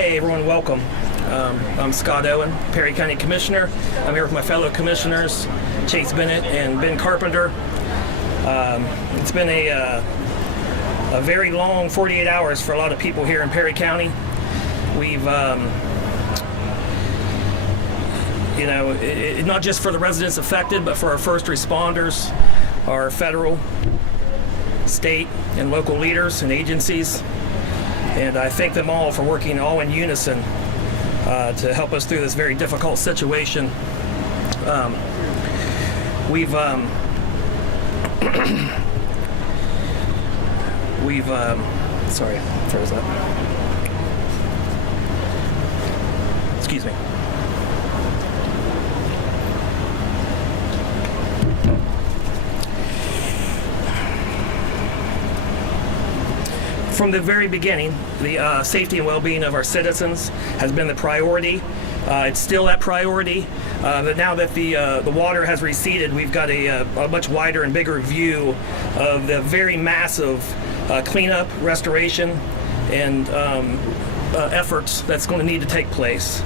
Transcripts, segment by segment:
Hey everyone, welcome. I'm Scott Owen, Perry County Commissioner. I'm here with my fellow commissioners, Chase Bennett and Ben Carpenter. It's been a very long 48 hours for a lot of people here in Perry County. We've, not just for the residents affected, but for our first responders, our federal, state, and local leaders and agencies. And I thank them all for working all in unison to help us through this very difficult situation. Sorry, froze up. Excuse me. From the very beginning, the safety and well-being of our citizens has been the priority. It's still that priority, but now that the water has receded, we've got a much wider and bigger view of the very massive cleanup, restoration, and efforts that's going to need to take place.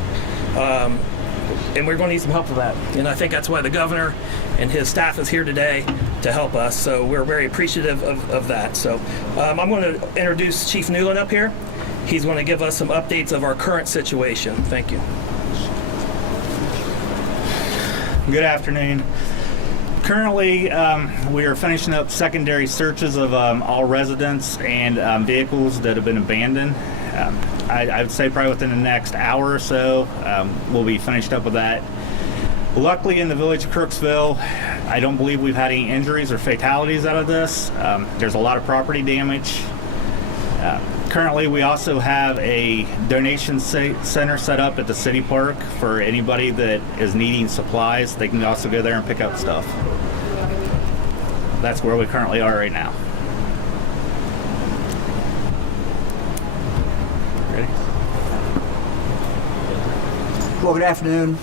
And we're going to need some help for that. And I think that's why the governor and his staff is here today to help us. So we're very appreciative of that. So I'm going to introduce Chief Newland up here. He's going to give us some updates of our current situation. Thank you. Good afternoon. Currently, we are finishing up secondary searches of all residents and vehicles that have been abandoned. I would say probably within the next hour or so, we'll be finished up with that. Luckily, in the village of Crooksville, I don't believe we've had any injuries or fatalities out of this. There's a lot of property damage. Currently, we also have a donation center set up at the city park for anybody that is needing supplies. They can also go there and pick up stuff. That's where we currently are right now. Ready? Well, good afternoon.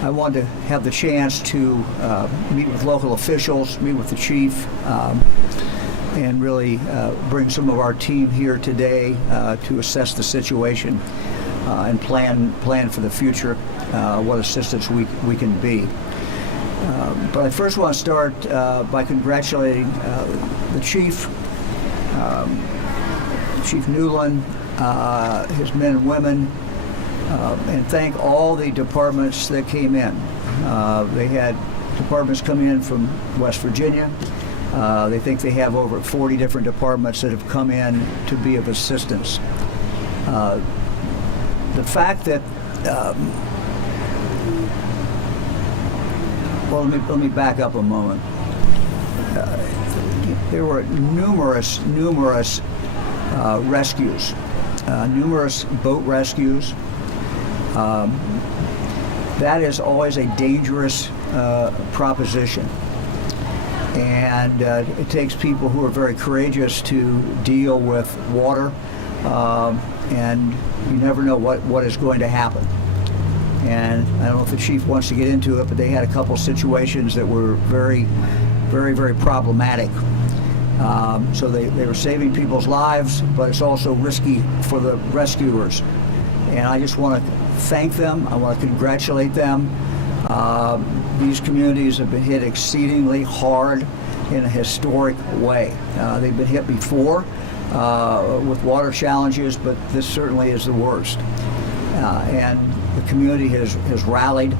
I wanted to have the chance to meet with local officials, meet with the chief, and really bring some of our team here today to assess the situation and plan for the future, what assistance we can be. But I first want to start by congratulating the chief, Chief Newland, his men and women, and thank all the departments that came in. They had departments come in from West Virginia. They think they have over 40 different departments that have come in to be of assistance. The fact that, well, let me back up a moment. There were numerous rescues, numerous boat rescues. That is always a dangerous proposition. And it takes people who are very courageous to deal with water, and you never know what is going to happen. And I don't know if the chief wants to get into it, but they had a couple situations that were very problematic. So they were saving people's lives, but it's also risky for the rescuers. And I just want to thank them. I want to congratulate them. These communities have been hit exceedingly hard in a historic way. They've been hit before with water challenges, but this certainly is the worst. And the community has rallied,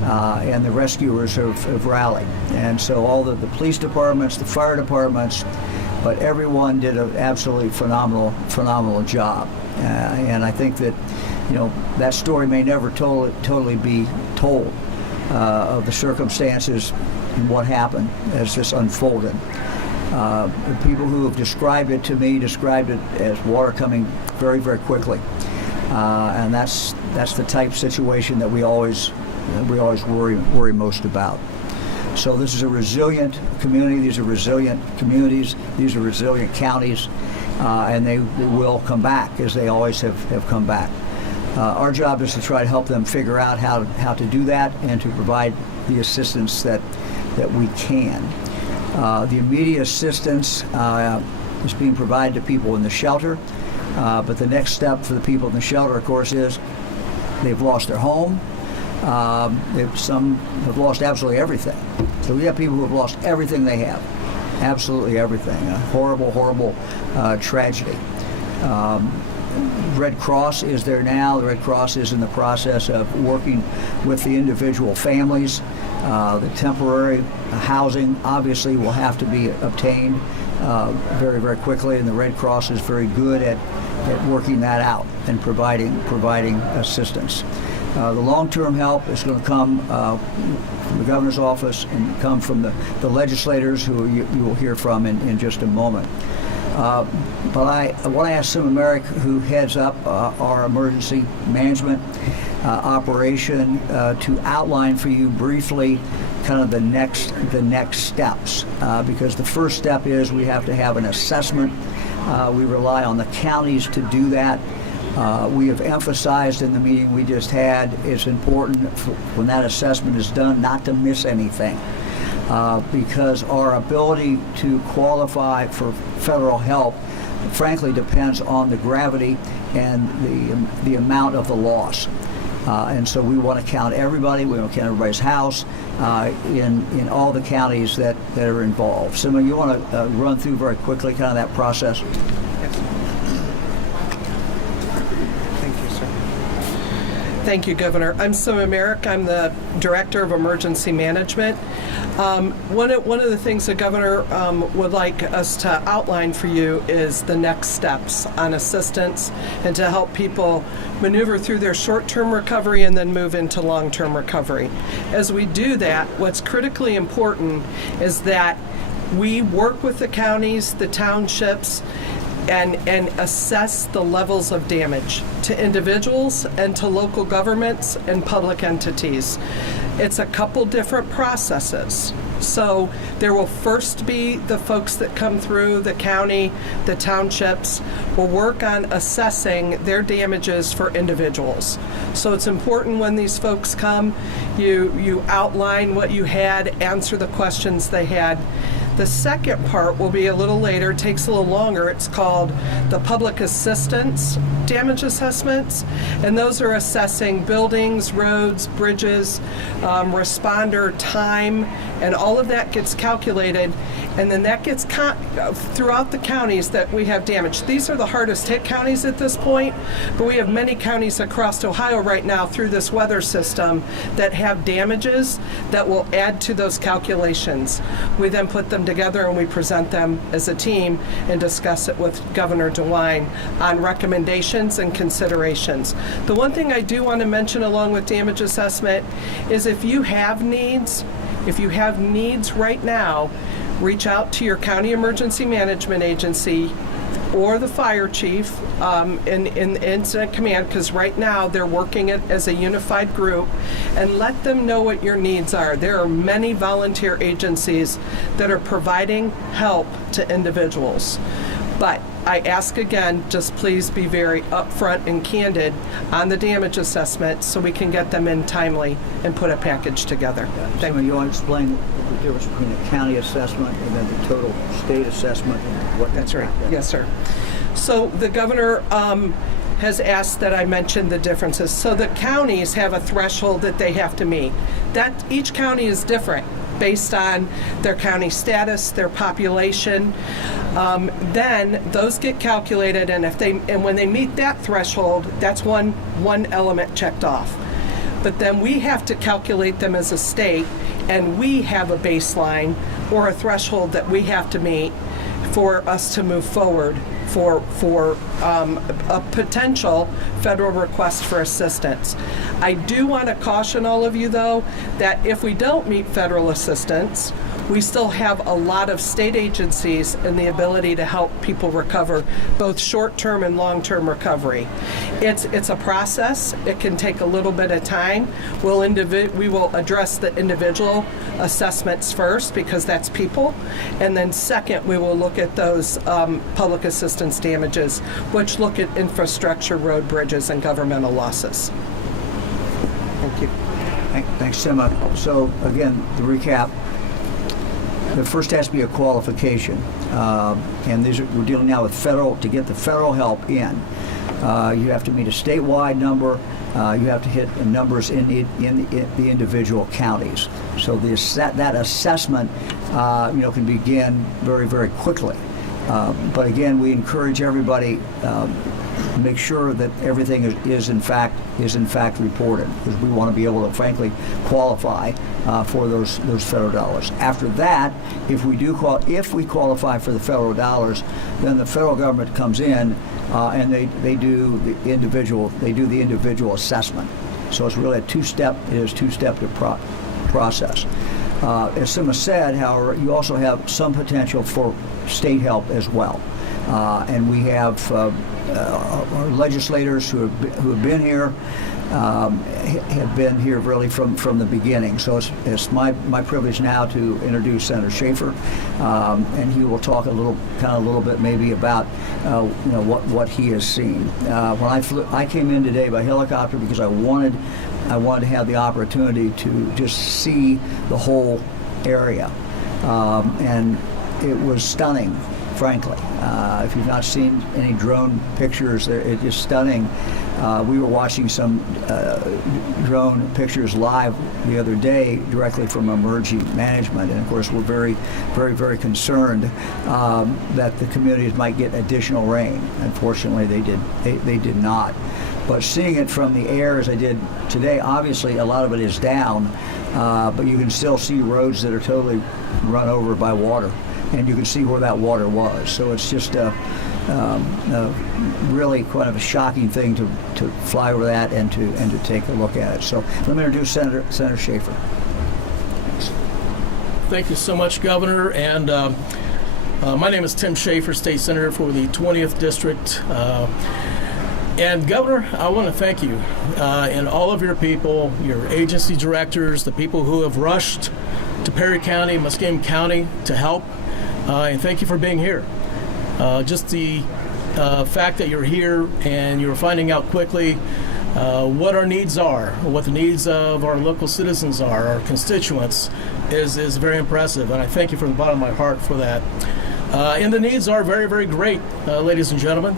and the rescuers have rallied. And so all the police departments, the fire departments, but everyone did an absolutely phenomenal job. And I think that, that story may never totally be told of the circumstances and what happened as this unfolded. The people who have described it to me described it as water coming very quickly, and that's the type of situation that we always worry most about. So this is a resilient community. These are resilient communities. These are resilient counties, and they will come back as they always have come back. Our job is to try to help them figure out how to do that and to provide the assistance that we can. The immediate assistance is being provided to people in the shelter. But the next step for the people in the shelter, of course, is they've lost their home. Some have lost absolutely everything. So we have people who have lost everything they have, absolutely everything. A horrible, horrible tragedy. Red Cross is there now. The Red Cross is in the process of working with the individual families. The temporary housing obviously will have to be obtained very, very quickly, and the Red Cross is very good at working that out and providing assistance. The long-term help is going to come from the governor's office and come from the legislators who you will hear from in just a moment. But I want to ask Sim Merrick, who heads up our emergency management operation, to outline for you briefly kind of the next steps, because the first step is we have to have an assessment. We rely on the counties to do that. We have emphasized in the meeting we just had, it's important when that assessment is done not to miss anything, because our ability to qualify for federal help frankly depends on the gravity and the amount of the loss. And so we want to count everybody. We want to count everybody's house in all the counties that are involved. Sima, you want to run through very quickly kind of that process? Thank you, Governor. I'm Sima Merrick. I'm the Director of Emergency Management. One of the things the Governor would like us to outline for you is the next steps on assistance and to help people maneuver through their short-term recovery and then move into long-term recovery. As we do that, what's critically important is that we work with the counties, the townships, and assess the levels of damage to individuals and to local governments and public entities. It's a couple different processes. So there will first be the folks that come through the county, the townships, will work on assessing their damages for individuals. So it's important when these folks come, you outline what you had, answer the questions they had. The second part will be a little later, takes a little longer. It's called the public assistance damage assessments, and those are assessing buildings, roads, bridges, responder time, and all of that gets calculated, and then that gets throughout the counties that we have damage. These are the hardest hit counties at this point, but we have many counties across Ohio right now through this weather system that have damages that will add to those calculations. We then put them together and we present them as a team and discuss it with Governor DeWine on recommendations and considerations. The one thing I do want to mention along with damage assessment is if you have needs right now, reach out to your county emergency management agency or the fire chief in incident command, because right now they're working it as a unified group, and let them know what your needs are. There are many volunteer agencies that are providing help to individuals. But I ask again, just please be very upfront and candid on the damage assessment so we can get them in timely and put a package together. Thank you. You want to explain the difference between the county assessment and then the total state assessment and what That's right. Yes, sir. So the governor has asked that I mention the differences. So the counties have a threshold that they have to meet. That each county is different based on their county status, their population. Then those get calculated, and when they meet that threshold, that's one element checked off. But then we have to calculate them as a state, and we have a baseline or a threshold that we have to meet for us to move forward for a potential federal request for assistance. I do want to caution all of you, though, that if we don't meet federal assistance, we still have a lot of state agencies and the ability to help people recover, both short-term and long-term recovery. It's a process. It can take a little bit of time. We will address the individual assessments first, because that's people, and then second, we will look at those public assistance damages, which look at infrastructure, road, bridges, and governmental losses. Thank you. Thanks, Sima. So again, the recap. there first has to be a qualification, and we're dealing now with federal. To get the federal help in, you have to meet a statewide number. You have to hit numbers in the individual counties. So that assessment, can begin very, very quickly. But again, we encourage everybody to make sure that everything is in fact reported, because we want to be able to, frankly, qualify for those federal dollars. After that, if we qualify for the federal dollars, then the federal government comes in and they do the individual assessment. So it's really a two-step process. As Sima said, however, you also have some potential for state help as well. And we have our legislators who have been here, have been here really from the beginning. So it's my privilege now to introduce Senator Schaefer, and he will talk a little bit maybe about what he has seen. When I came in today by helicopter because I wanted to have the opportunity to just see the whole area, and it was stunning, frankly. If you've not seen any drone pictures, it is stunning. We were watching some drone pictures live the other day directly from emergency management, and of course we're very, very, very concerned that the communities might get additional rain. Unfortunately, they did not. But seeing it from the air as I did today, obviously a lot of it is down, but you can still see roads that are totally run over by water, and you can see where that water was. So it's just really kind of a shocking thing to fly over that and to take a look at it. So let me introduce Senator Schaefer. Thanks. Thank you so much, Governor. And my name is Tim Schaefer, State Senator for the 20th District. And Governor, I want to thank you and all of your people, your agency directors, the people who have rushed to Perry County, Muskingum County to help. And thank you for being here. Just the fact that you're here and you're finding out quickly what our needs are, what the needs of our local citizens are, our constituents, is very impressive. And I thank you from the bottom of my heart for that. And the needs are very, very great, ladies and gentlemen.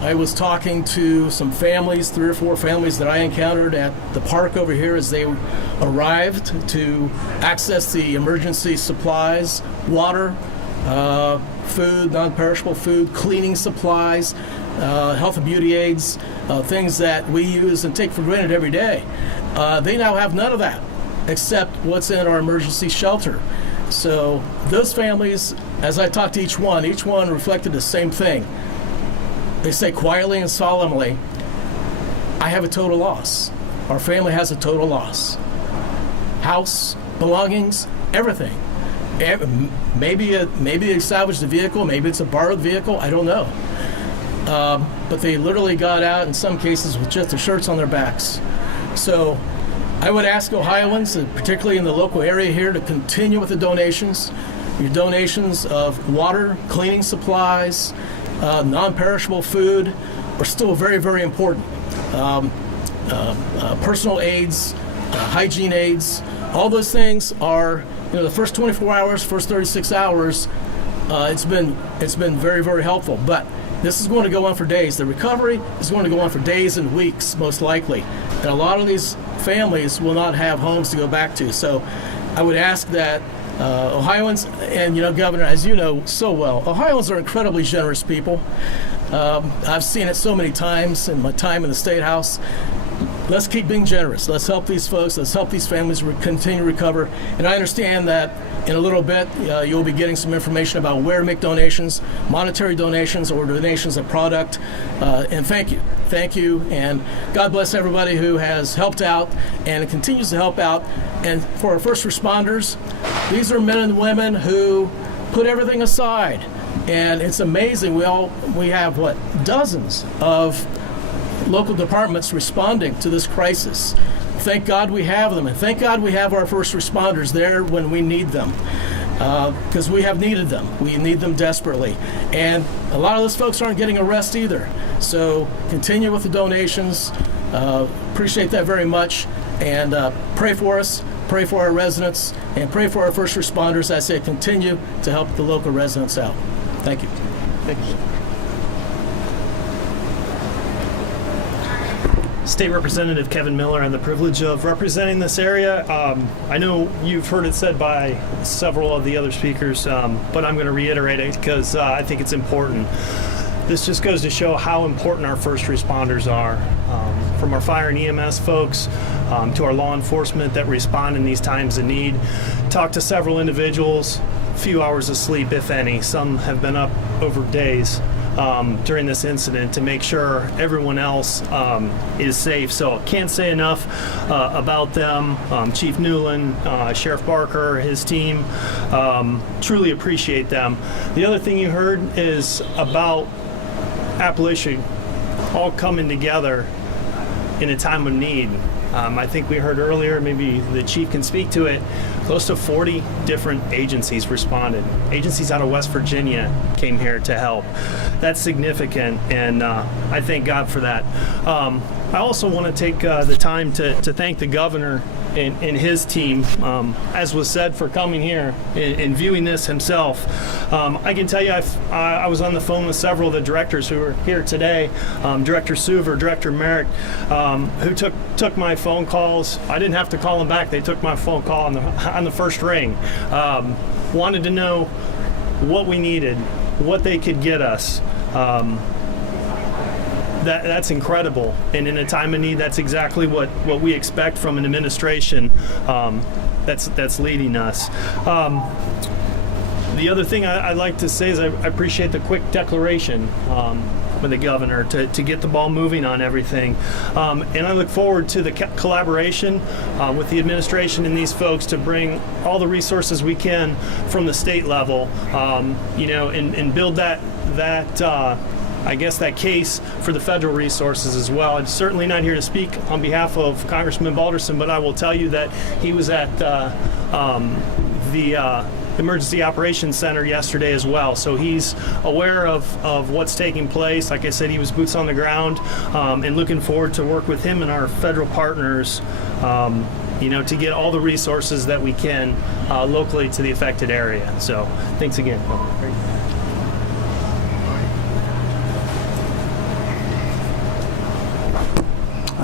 I was talking to some families, 3 or 4 families that I encountered at the park over here as they arrived to access the emergency supplies, water, food, non-perishable food, cleaning supplies, health and beauty aids, things that we use and take for granted every day. They now have none of that except what's in our emergency shelter. So those families, as I talked to each one reflected the same thing. They say quietly and solemnly, I have a total loss. Our family has a total loss. House, belongings, everything. Maybe they salvaged the vehicle, maybe it's a borrowed vehicle, I don't know. But they literally got out in some cases with just their shirts on their backs. So I would ask Ohioans, particularly in the local area here, to continue with the donations. Your donations of water, cleaning supplies, non-perishable food are still very, very important. Personal aids, hygiene aids, all those things are, the first 24 hours, first 36 hours, it's been very, very helpful. But this is going to go on for days. The recovery is going to go on for days and weeks, most likely. And a lot of these families will not have homes to go back to. So I would ask that Ohioans, and Governor, as you know so well, Ohioans are incredibly generous people. I've seen it so many times in my time in the State House. Let's keep being generous. Let's help these folks. Let's help these families continue to recover. And I understand that in a little bit you'll be getting some information about where to make donations, monetary donations or donations of product. And thank you. Thank you. And God bless everybody who has helped out and continues to help out. And for our first responders, these are men and women who put everything aside. And it's amazing. We have dozens of local departments responding to this crisis. Thank God we have them, and thank God we have our first responders there when we need them, because we have needed them. We need them desperately. And a lot of those folks aren't getting a rest either. So continue with the donations. Appreciate that very much. And pray for us, pray for our residents, and pray for our first responders as they continue to help the local residents out. Thank you. Thank you. State Representative Kevin Miller and the privilege of representing this area. I know you've heard it said by several of the other speakers, but I'm going to reiterate it because I think it's important. This just goes to show how important our first responders are. From our fire and EMS folks to our law enforcement that respond in these times of need. Talked to several individuals, few hours of sleep, if any. Some have been up over days during this incident to make sure everyone else is safe. So can't say enough about them. Chief Newland, Sheriff Barker, his team, truly appreciate them. The other thing you heard is about Appalachia all coming together in a time of need. I think we heard earlier, maybe the chief can speak to it, close to 40 different agencies responded. Agencies out of West Virginia came here to help. That's significant, and I thank God for that. I also want to take the time to thank the governor and his team, as was said, for coming here and viewing this himself. I can tell you, I was on the phone with several of the directors who are here today, Director Suver, Director Merrick, who took my phone calls. I didn't have to call them back. They took my phone call on the first ring. Wanted to know what we needed, what they could get us. That's incredible, and in a time of need, that's exactly what we expect from an administration that's leading us. The other thing I'd like to say is I appreciate the quick declaration with the governor to get the ball moving on everything, and I look forward to the collaboration with the administration and these folks to bring all the resources we can from the state level, and build that I guess that case for the federal resources as well. I'm certainly not here to speak on behalf of Congressman Balderson, but I will tell you that he was at the Emergency Operations Center yesterday as well. So he's aware of what's taking place. Like I said, he was boots on the ground, and looking forward to work with him and our federal partners to get all the resources that we can locally to the affected area. So thanks again.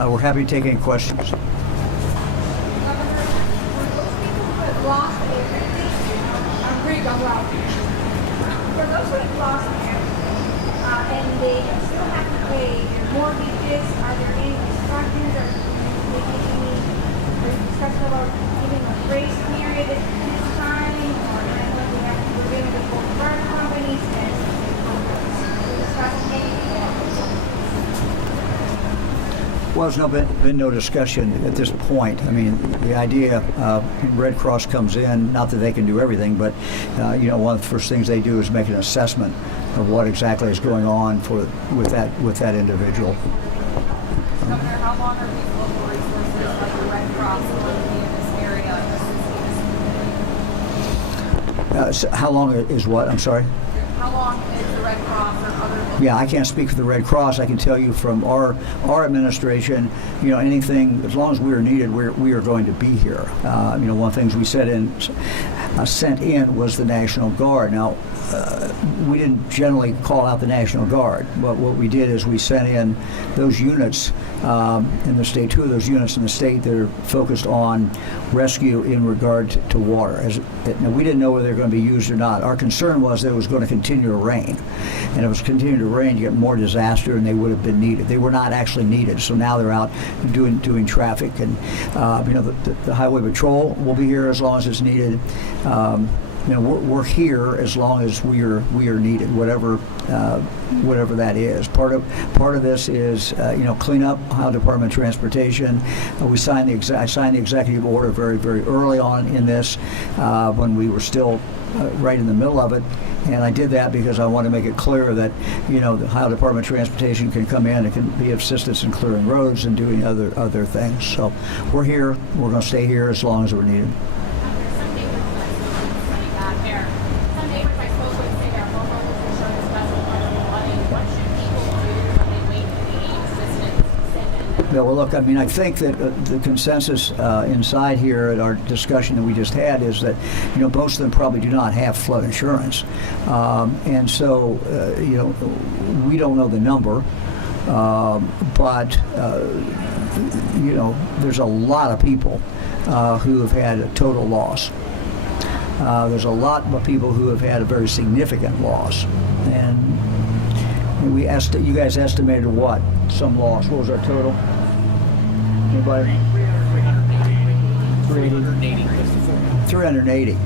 We're happy to take any questions. For those people who have lost everything, and they still have to pay their mortgages, are there any instructions or discussion about giving a grace period at this time? Or I know we have to agree with both fire companies and discussing anything else? Well, there's been no discussion at this point. I mean, the idea, Red Cross comes in, not that they can do everything, but one of the first things they do is make an assessment of what exactly is going on with that individual. Governor, how long are these local resources like the Red Cross going to be in this area assisting us? So how long is what? I'm sorry? How long is the Red Cross or other local? Yeah, I can't speak for the Red Cross. I can tell you from our administration, anything, as long as we are needed, we are going to be here. One of the things we sent in was the National Guard. Now, we didn't generally call out the National Guard, but what we did is we sent in those units in the state, 2 of those units in the state that are focused on rescue in regard to water. Now, we didn't know whether they were going to be used or not. Our concern was that it was going to continue to rain, and if it was continuing to rain, you get more disaster, and they would have been needed. They were not actually needed, so now they're out doing traffic, and the Highway Patrol will be here as long as it's needed. We're here as long as we are needed, whatever that is. Part of this is clean up Ohio Department of Transportation. I signed the executive order very, very early on in this when we were still right in the middle of it, and I did that because I want to make it clear that the Ohio Department of Transportation can come in and can be of assistance in clearing roads and doing other things. So we're here. We're going to stay here as long as we're needed. Yeah, well, look, I mean, I think that the consensus inside here at our discussion that we just had is that, most of them probably do not have flood insurance. And so, we don't know the number, but, there's a lot of people who have had a total loss. There's a lot of people who have had a very significant loss. And you guys estimated what? Some loss. What was our total? Anybody? 380.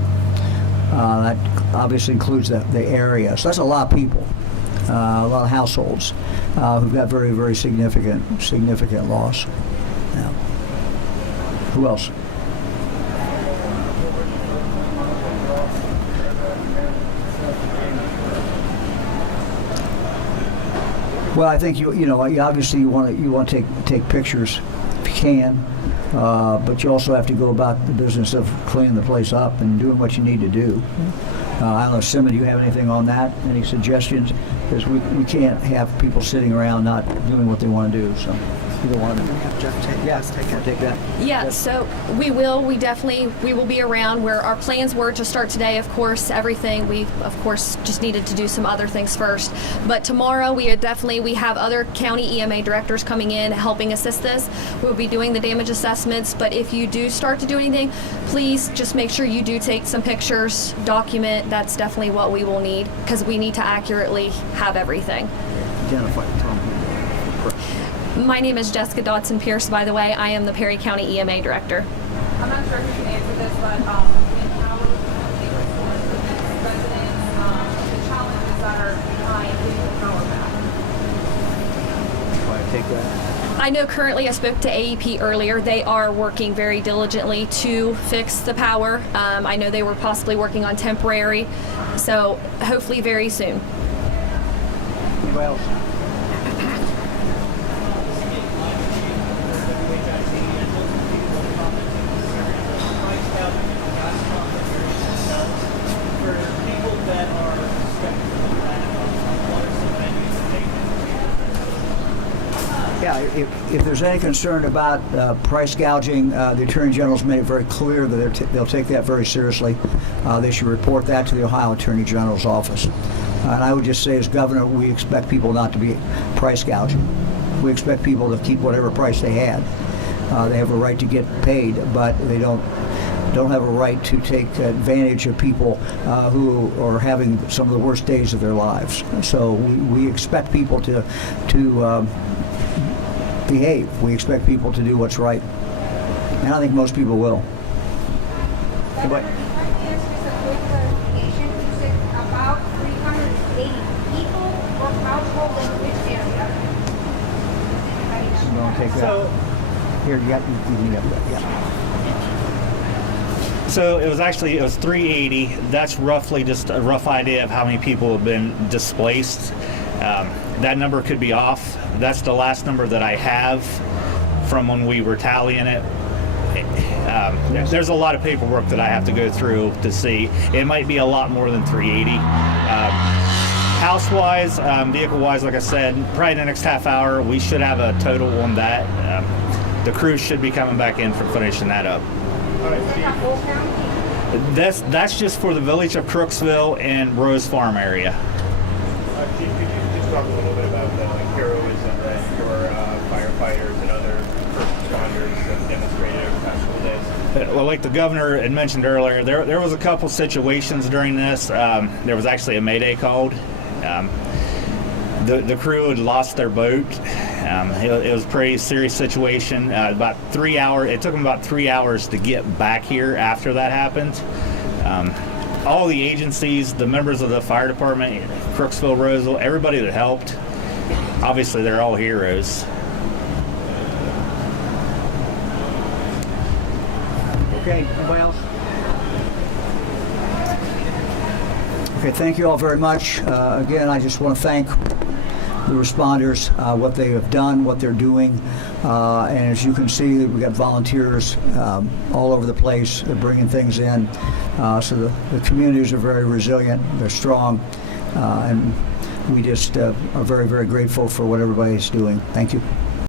That obviously includes the area. So that's a lot of people, a lot of households who've got very, very significant loss. Now, who else? Well, I think you obviously you want to take pictures if you can, but you also have to go about the business of cleaning the place up and doing what you need to do. I don't know, Simon, do you have anything on that? Any suggestions? Because we can't have people sitting around not doing what they want to do. So either one of them. Have Jeff take that. Yeah, so we will be around where our plans were to start today. Of course, everything we of course just needed to do some other things first. But tomorrow we have other county EMA directors coming in helping assist this. We'll be doing the damage assessments, but if you do start to do anything, please just make sure you do take some pictures, document. That's definitely what we will need because we need to accurately have everything. Identify Tom. My name is Jessica Dodson-Pierce, by the way. I am the Perry County EMA Director. I'm not sure who can answer this, but in our residents, the challenges that are behind getting the power back. Want to take that? I know currently I spoke to AEP earlier. They are working very diligently to fix the power. I know they were possibly working on temporary, so hopefully very soon. Anybody else? Yeah, if there's any concern about price gouging, the Attorney General's made it very clear that they'll take that very seriously. They should report that to the Ohio Attorney General's office. And I would just say, as governor, we expect people not to be price gouging. We expect people to keep whatever price they had. They have a right to get paid, but they don't have a right to take advantage of people who are having some of the worst days of their lives. So we expect people to behave. We expect people to do what's right. And I think most people will. But Just a quick clarification. You said about 380 people or households in which area? you want to take that? Here, you got that. Yeah. So it was 380. That's roughly just a rough idea of how many people have been displaced. That number could be off. That's the last number that I have from when we were tallying it. There's a lot of paperwork that I have to go through to see. It might be a lot more than 380. House-wise, vehicle-wise, like I said, probably the next half hour, we should have a total on that. The crew should be coming back in for finishing that up. That's just for the village of Crooksville and Rose Farm area. Chief, could you just talk a little bit about the heroism that your firefighters and other first responders have demonstrated over the past couple days? Well, like the governor had mentioned earlier, there was a couple situations during this. There was actually a mayday called. The crew had lost their boat. It was a pretty serious situation. About 3 hours. It took them about 3 hours to get back here after that happened. All the agencies, the members of the fire department, Crooksville, Roseville, everybody that helped, obviously they're all heroes. Okay, anybody else? Okay, thank you all very much. Again, I just want to thank the responders, what they have done, what they're doing. And as you can see, we got volunteers all over the place. They're bringing things in. So the communities are very resilient. They're strong. And we just are very, very grateful for what everybody's doing. Thank you.